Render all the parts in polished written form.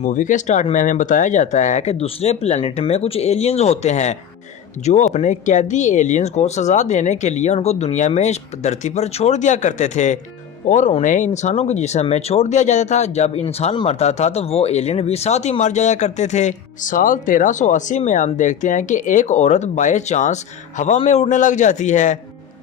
Movie के start में हमें बताया जाता है कि दूसरे प्लेनेट में कुछ एलियंस होते हैं जो अपने कैदी एलियंस को सजा देने के लिए उनको दुनिया में धरती पर छोड़ दिया करते थे और उन्हें इंसानों के जिस्म में छोड़ दिया जाता था। जब इंसान मरता था तो वो एलियन भी साथ ही मर जाया करते थे। साल 1380 में हम देखते हैं कि एक औरत बाय चांस हवा में उड़ने लग जाती है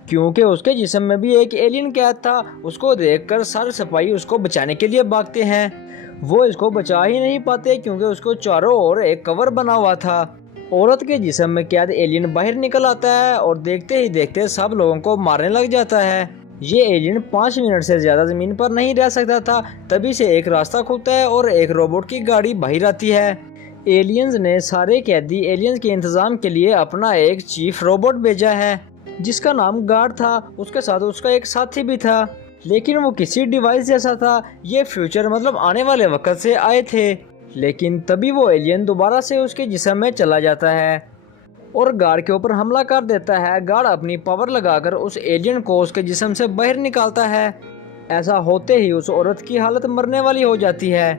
क्योंकि उसके जिस्म में भी एक एलियन कैद था। उसको देखकर सारे सिपाही उसको बचाने के लिए भागते हैं। वो इसको बचा ही नहीं पाते क्योंकि उसको चारों ओर एक कवर बना हुआ था। औरत के जिस्म में कैद एलियन बाहर निकल आता है और देखते ही देखते सब लोगों को मारने लग जाता है। ये एलियन 5 मिनट से ज्यादा जमीन पर नहीं रह सकता था। तभी से एक रास्ता खुलता है और एक रोबोट की गाड़ी बाहर आती है। एलियंस ने सारे कैदी एलियंस के इंतजाम के लिए अपना एक चीफ रोबोट भेजा है जिसका नाम गार्ड था। उसके साथ उसका एक साथी भी था लेकिन वो किसी डिवाइस जैसा था। ये फ्यूचर मतलब आने वाले वक्त से आए थे। लेकिन तभी वो एलियन दोबारा से उसके जिस्म में चला जाता है और गार्ड के ऊपर हमला कर देता है। गार्ड अपनी पावर लगाकर उस एलियन को उसके जिस्म से बाहर निकालता है। ऐसा होते ही उस औरत की हालत मरने वाली हो जाती है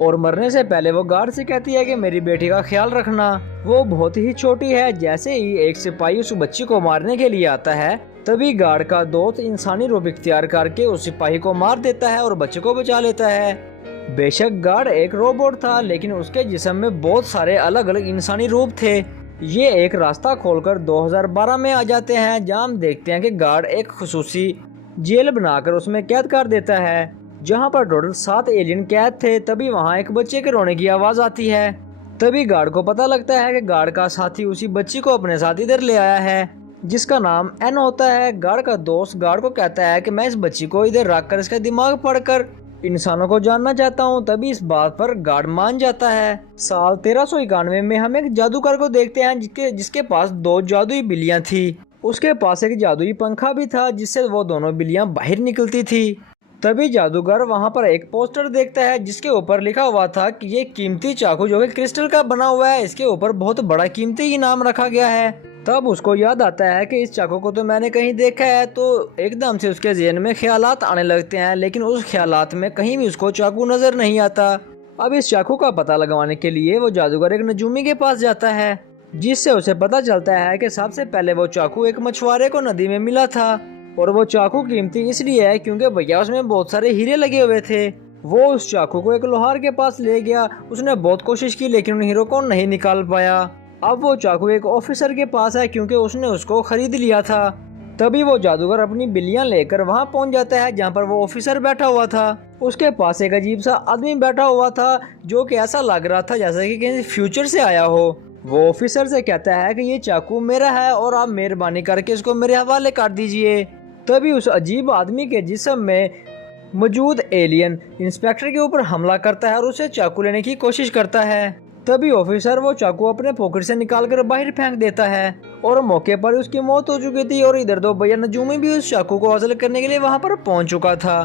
और मरने से पहले वो गार्ड से कहती है कि मेरी बेटी का ख्याल रखना, वो बहुत ही छोटी है। जैसे ही एक सिपाही उस बच्ची को मारने के लिए आता है तभी गार्ड का दोस्त इंसानी रूप इख्तियार करके उस सिपाही को मार देता है और बच्चे को बचा लेता है। बेशक गार्ड एक रोबोट था लेकिन उसके जिस्म में बहुत सारे अलग अलग इंसानी रूप थे। ये एक रास्ता खोलकर 2012 में आ जाते हैं जहाँ हम देखते हैं कि गार्ड एक खुसूसी जेल बनाकर उसमें कैद कर देता है जहाँ पर टोटल 7 एलियन कैद थे। तभी वहाँ एक बच्चे के रोने की आवाज आती है। तभी गार्ड को पता लगता है कि गार्ड का साथी उसी बच्ची को अपने साथ इधर ले आया है जिसका नाम एन होता है। गार्ड का दोस्त गार्ड को कहता है कि मैं इस बच्ची को इधर रखकर इसका दिमाग पढ़कर इंसानों को जानना चाहता हूँ। तभी इस बात पर गार्ड मान जाता है। साल 1391 में हम एक जादूगर को देखते हैं जिसके पास 2 जादुई बिल्लियां थी। उसके पास एक जादुई पंखा भी था जिससे वो दोनों बिल्लियां बाहर निकलती थी। तभी जादूगर वहां पर एक पोस्टर देखता है जिसके ऊपर लिखा हुआ था कि ये कीमती चाकू जो कि क्रिस्टल का बना हुआ है, इसके ऊपर बहुत बड़ा कीमती इनाम रखा गया है। तब उसको याद आता है कि इस चाकू को तो मैंने कहीं देखा है। तो एकदम से उसके ज़हन में ख्यालात आने लगते हैं लेकिन उस ख्यालात में कहीं भी उसको चाकू नजर नहीं आता। अब इस चाकू का पता लगाने के लिए वो जादूगर एक नजूमी के पास जाता है जिससे उसे पता चलता है कि सबसे पहले वो चाकू एक मछुआरे को नदी में मिला था और वो चाकू कीमती इसलिए है क्योंकि भैया उसमें बहुत सारे हीरे लगे हुए थे। वो उस चाकू को एक लोहार के पास ले गया। उसने बहुत कोशिश की लेकिन उन हीरो को नहीं निकाल पाया। अब वो चाकू एक ऑफिसर के पास है क्योंकि उसने उसको खरीद लिया था। तभी वो जादूगर अपनी बिल्लियां लेकर वहां पहुंच जाता है जहां पर वो ऑफिसर बैठा हुआ था। उसके पास एक अजीब सा आदमी बैठा हुआ था जो कि ऐसा लग रहा था जैसे कि किसी फ्यूचर से आया हो। वो ऑफिसर से कहता है कि ये चाकू मेरा है और आप मेहरबानी करके इसको मेरे हवाले कर दीजिए। तभी उस अजीब आदमी के जिस्म में मौजूद एलियन इंस्पेक्टर के ऊपर हमला करता है और उसे चाकू लेने की कोशिश करता है। तभी ऑफिसर वो चाकू अपने पॉकेट से निकालकर बाहर फेंक देता है और मौके पर उसकी मौत हो चुकी थी। और इधर 2 भैया नजूमी भी उस चाकू को हासिल करने के लिए वहां पर पहुंच चुका था।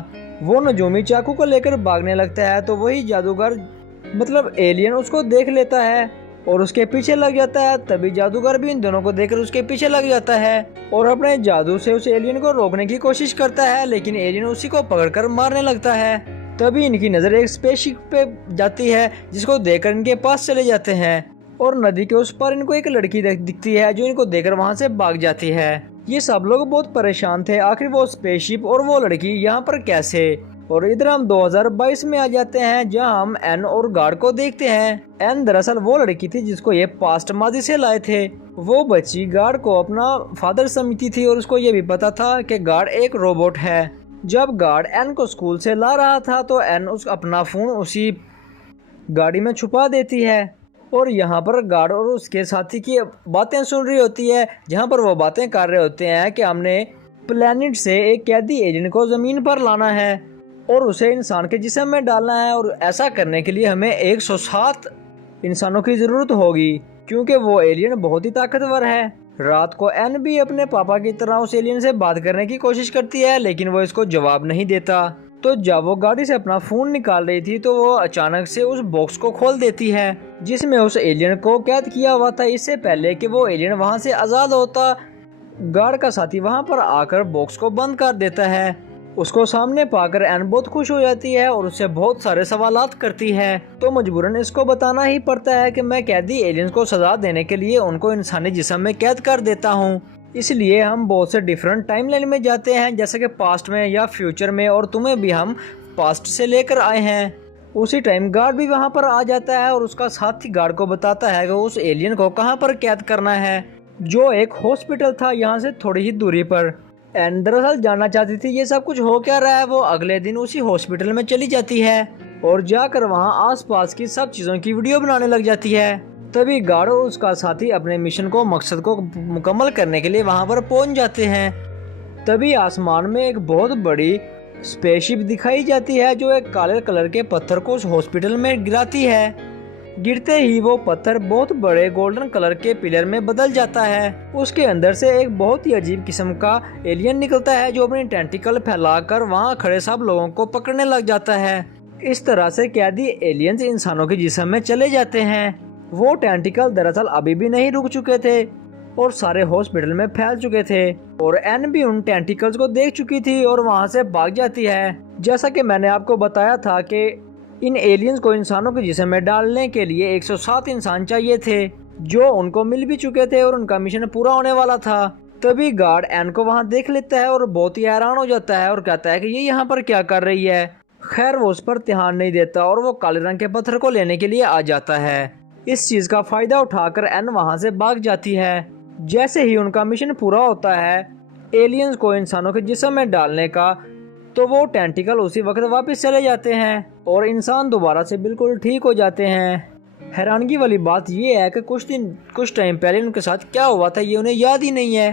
वो नजूमी चाकू को लेकर भागने लगता है तो वही जादूगर मतलब एलियन उसको देख लेता है और उसके पीछे लग जाता है। तभी जादूगर भी इन दोनों को देखकर उसके पीछे लग जाता है और अपने जादू से उस एलियन को रोकने की कोशिश करता है लेकिन एलियन उसी को पकड़कर मारने लगता है। तभी इनकी नजर एक स्पेसशिप पे जाती है जिसको देखकर इनके पास चले जाते हैं और नदी के उस पार इनको एक लड़की दिखती है जो इनको देखकर वहां से भाग जाती है। ये सब लोग बहुत परेशान थे आखिर वो स्पेसशिप और वो लड़की यहाँ पर कैसे। और इधर हम 2022 में आ जाते हैं जहाँ हम एन और गार्ड को देखते हैं। एन दरअसल वो लड़की थी जिसको ये पास्ट माजी से लाए थे। वो बच्ची गार्ड को अपना फादर समझती थी और उसको ये भी पता था कि गार्ड एक रोबोट है। जब गार्ड एन को स्कूल से ला रहा था तो एन अपना फोन उसी गाड़ी में छुपा देती है और यहाँ पर गार्ड और उसके साथी की बातें सुन रही होती है जहाँ पर वो बातें कर रहे होते हैं कि हमने प्लेनेट से एक कैदी एजेंट को जमीन पर लाना है और उसे इंसान के जिस्म में डालना है और ऐसा करने के लिए हमें 107 इंसानों की जरूरत होगी क्योंकि वो एलियन बहुत ही ताकतवर है। रात को एन भी अपने पापा की तरह उस एलियन से बात करने की कोशिश करती है लेकिन वो इसको जवाब नहीं देता। तो जब वो गाड़ी से अपना फोन निकाल रही थी तो वो अचानक से उस बॉक्स को खोल देती है जिसमें उस एलियन को कैद किया हुआ था। इससे पहले कि वो एलियन वहां से आजाद होता गार्ड का साथी वहां पर आकर बॉक्स को बंद कर देता है उसको सामने पाकर एन बहुत खुश हो जाती है और उससे बहुत सारे सवालात करती है। तो मजबूरन इसको बताना ही पड़ता है कि मैं कैदी एलियंस को सजा देने के लिए उनको इंसानी जिस्म में कैद कर देता हूँ। इसलिए हम बहुत से डिफरेंट टाइमलाइन में जाते हैं, जैसे कि पास्ट में या फ्यूचर में, और तुम्हें भी हम पास्ट से लेकर आए हैं। उसी टाइम गार्ड भी वहाँ पर आ जाता है और उसका साथी गार्ड को बताता है कि उस एलियन को कहाँ पर कैद करना है, जो एक हॉस्पिटल था यहाँ से थोड़ी ही दूरी पर। एन दरअसल जानना चाहती थी ये सब कुछ हो क्या रहा है। वो अगले दिन उसी हॉस्पिटल में चली जाती है और जाकर वहाँ आसपास की सब चीज़ों की वीडियो बनाने लग जाती है। तभी गार्ड और उसका साथी अपने मिशन को, मकसद को मुकम्मल करने के लिए वहाँ पर पहुँच जाते हैं। तभी आसमान में एक बहुत बड़ी स्पेसशिप दिखाई जाती है जो एक काले कलर के पत्थर को उस हॉस्पिटल में गिराती है। गिरते ही वो पत्थर बहुत बड़े गोल्डन कलर के पिलर में बदल जाता है। उसके अंदर से एक बहुत ही अजीब किस्म का एलियन निकलता है जो अपनी टेंटिकल फैलाकर वहाँ खड़े सब लोगों को पकड़ने लग जाता है। इस तरह से कैदी एलियंस इंसानों के जिस्म में चले जाते हैं। वो टेंटिकल दरअसल अभी भी नहीं रुक चुके थे और सारे हॉस्पिटल में फैल चुके थे, और एन भी उन टेंटिकल्स को देख चुकी थी और वहाँ से भाग जाती है। जैसा कि मैंने आपको बताया था कि इन एलियंस को इंसानों के जिस्म में डालने के लिए 107 इंसान चाहिए थे, जो उनको मिल भी चुके थे और उनका मिशन पूरा होने वाला था। तभी गार्ड एन को वहाँ देख लेता है और बहुत ही हैरान हो जाता है और कहता है कि ये यहाँ पर क्या कर रही है। खैर वो उस पर ध्यान नहीं देता और वो काले रंग के पत्थर को लेने के लिए आ जाता है। इस चीज का फायदा उठाकर एन वहाँ से भाग जाती है। जैसे ही उनका मिशन पूरा होता है एलियंस को इंसानों के जिस्म में डालने का, तो वो टेंटिकल उसी वक्त वापस चले जाते हैं और इंसान दोबारा से बिल्कुल ठीक हो जाते हैं। हैरानगी वाली बात ये है कि कुछ टाइम पहले उनके साथ क्या हुआ था ये उन्हें याद ही नहीं है।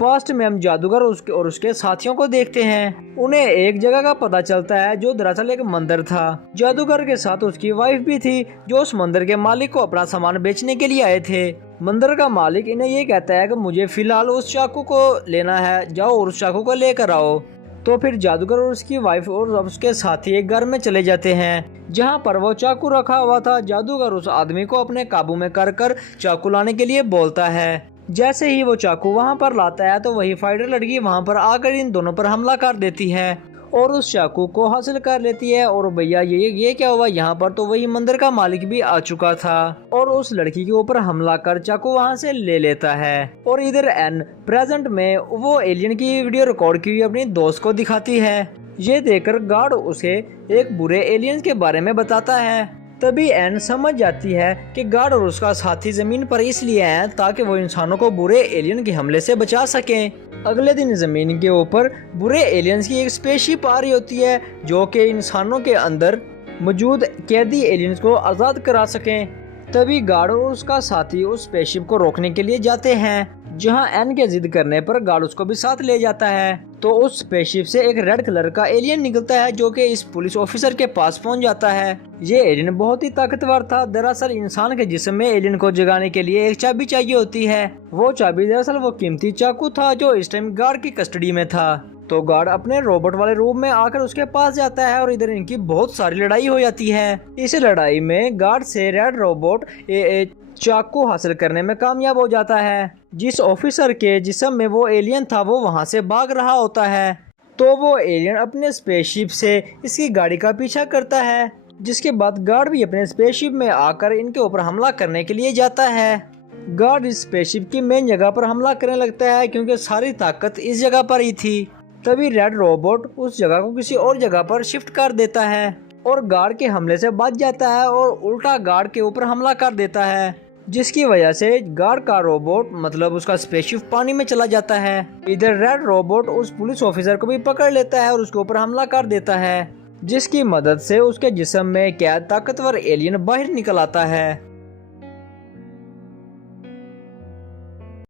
पास्ट में हम जादूगर और उसके साथियों को देखते हैं। उन्हें एक जगह का पता चलता है जो दरअसल एक मंदिर था। जादूगर के साथ उसकी वाइफ भी थी जो उस मंदिर के मालिक को अपना सामान बेचने के लिए आए थे। मंदिर का मालिक इन्हें ये कहता है कि मुझे फिलहाल उस चाकू को लेना है, जाओ और उस चाकू को लेकर आओ। तो फिर जादूगर और उसकी वाइफ और उसके साथी एक घर में चले जाते हैं जहां पर वो चाकू रखा हुआ था। जादूगर उस आदमी को अपने काबू में कर चाकू लाने के लिए बोलता है। जैसे ही वो चाकू वहां पर लाता है तो वही फाइटर लड़की वहां पर आकर इन दोनों पर हमला कर देती है और उस चाकू को हासिल कर लेती है। और भैया ये क्या हुआ, यहाँ पर तो वही मंदिर का मालिक भी आ चुका था और उस लड़की के ऊपर हमला कर चाकू वहाँ से ले लेता है। और इधर एन प्रेजेंट में वो एलियन की वीडियो रिकॉर्ड की हुई अपनी दोस्त को दिखाती है। ये देखकर गार्ड उसे एक बुरे एलियंस के बारे में बताता है। तभी एन समझ जाती है कि गार्ड और उसका साथी जमीन पर इसलिए हैं ताकि वो इंसानों को बुरे एलियन के हमले से बचा सकें। अगले दिन जमीन के ऊपर बुरे एलियंस की एक स्पेसशिप आ रही होती है जो कि इंसानों के अंदर मौजूद कैदी एलियंस को आज़ाद करा सकें। तभी गार्ड और उसका साथी उस स्पेसशिप को रोकने के लिए जाते हैं, जहां एन के जिद करने पर गार्ड उसको भी साथ ले जाता है। तो उस स्पेसशिप से एक रेड कलर का एलियन निकलता है जो कि इस पुलिस ऑफिसर के पास पहुंच जाता है। ये एलियन बहुत ही ताकतवर था। दरअसल इंसान के जिस्म में एलियन को जगाने के लिए एक चाबी चाहिए होती है। वो चाबी दरअसल वो कीमती चाकू था जो इस टाइम गार्ड की कस्टडी में था। तो गार्ड अपने रोबोट वाले रूम में आकर उसके पास जाता है और इधर इनकी बहुत सारी लड़ाई हो जाती है। इस लड़ाई में गार्ड से रेड रोबोट चाकू हासिल करने में कामयाब हो जाता है। जिस ऑफिसर के जिस्म में वो एलियन था वो वहां से भाग रहा होता है। तो वो एलियन अपने स्पेसशिप से इसकी गाड़ी का पीछा करता है, जिसके बाद गार्ड भी अपने स्पेसशिप में आकर इनके ऊपर हमला करने के लिए जाता है। गार्ड इस स्पेसशिप की मेन जगह पर हमला करने लगता है क्योंकि सारी ताकत इस जगह पर ही थी। तभी रेड रोबोट उस जगह को किसी और जगह पर शिफ्ट कर देता है और गार्ड के हमले से बच जाता है और उल्टा गार्ड के ऊपर हमला कर देता है, जिसकी वजह से गार्ड का रोबोट मतलब उसका स्पेसशिप पानी में चला जाता है। इधर रेड रोबोट उस पुलिस ऑफिसर को भी पकड़ लेता है और उसके ऊपर हमला कर देता है, जिसकी मदद से उसके जिस्म में कैद ताकतवर एलियन बाहर निकल आता है।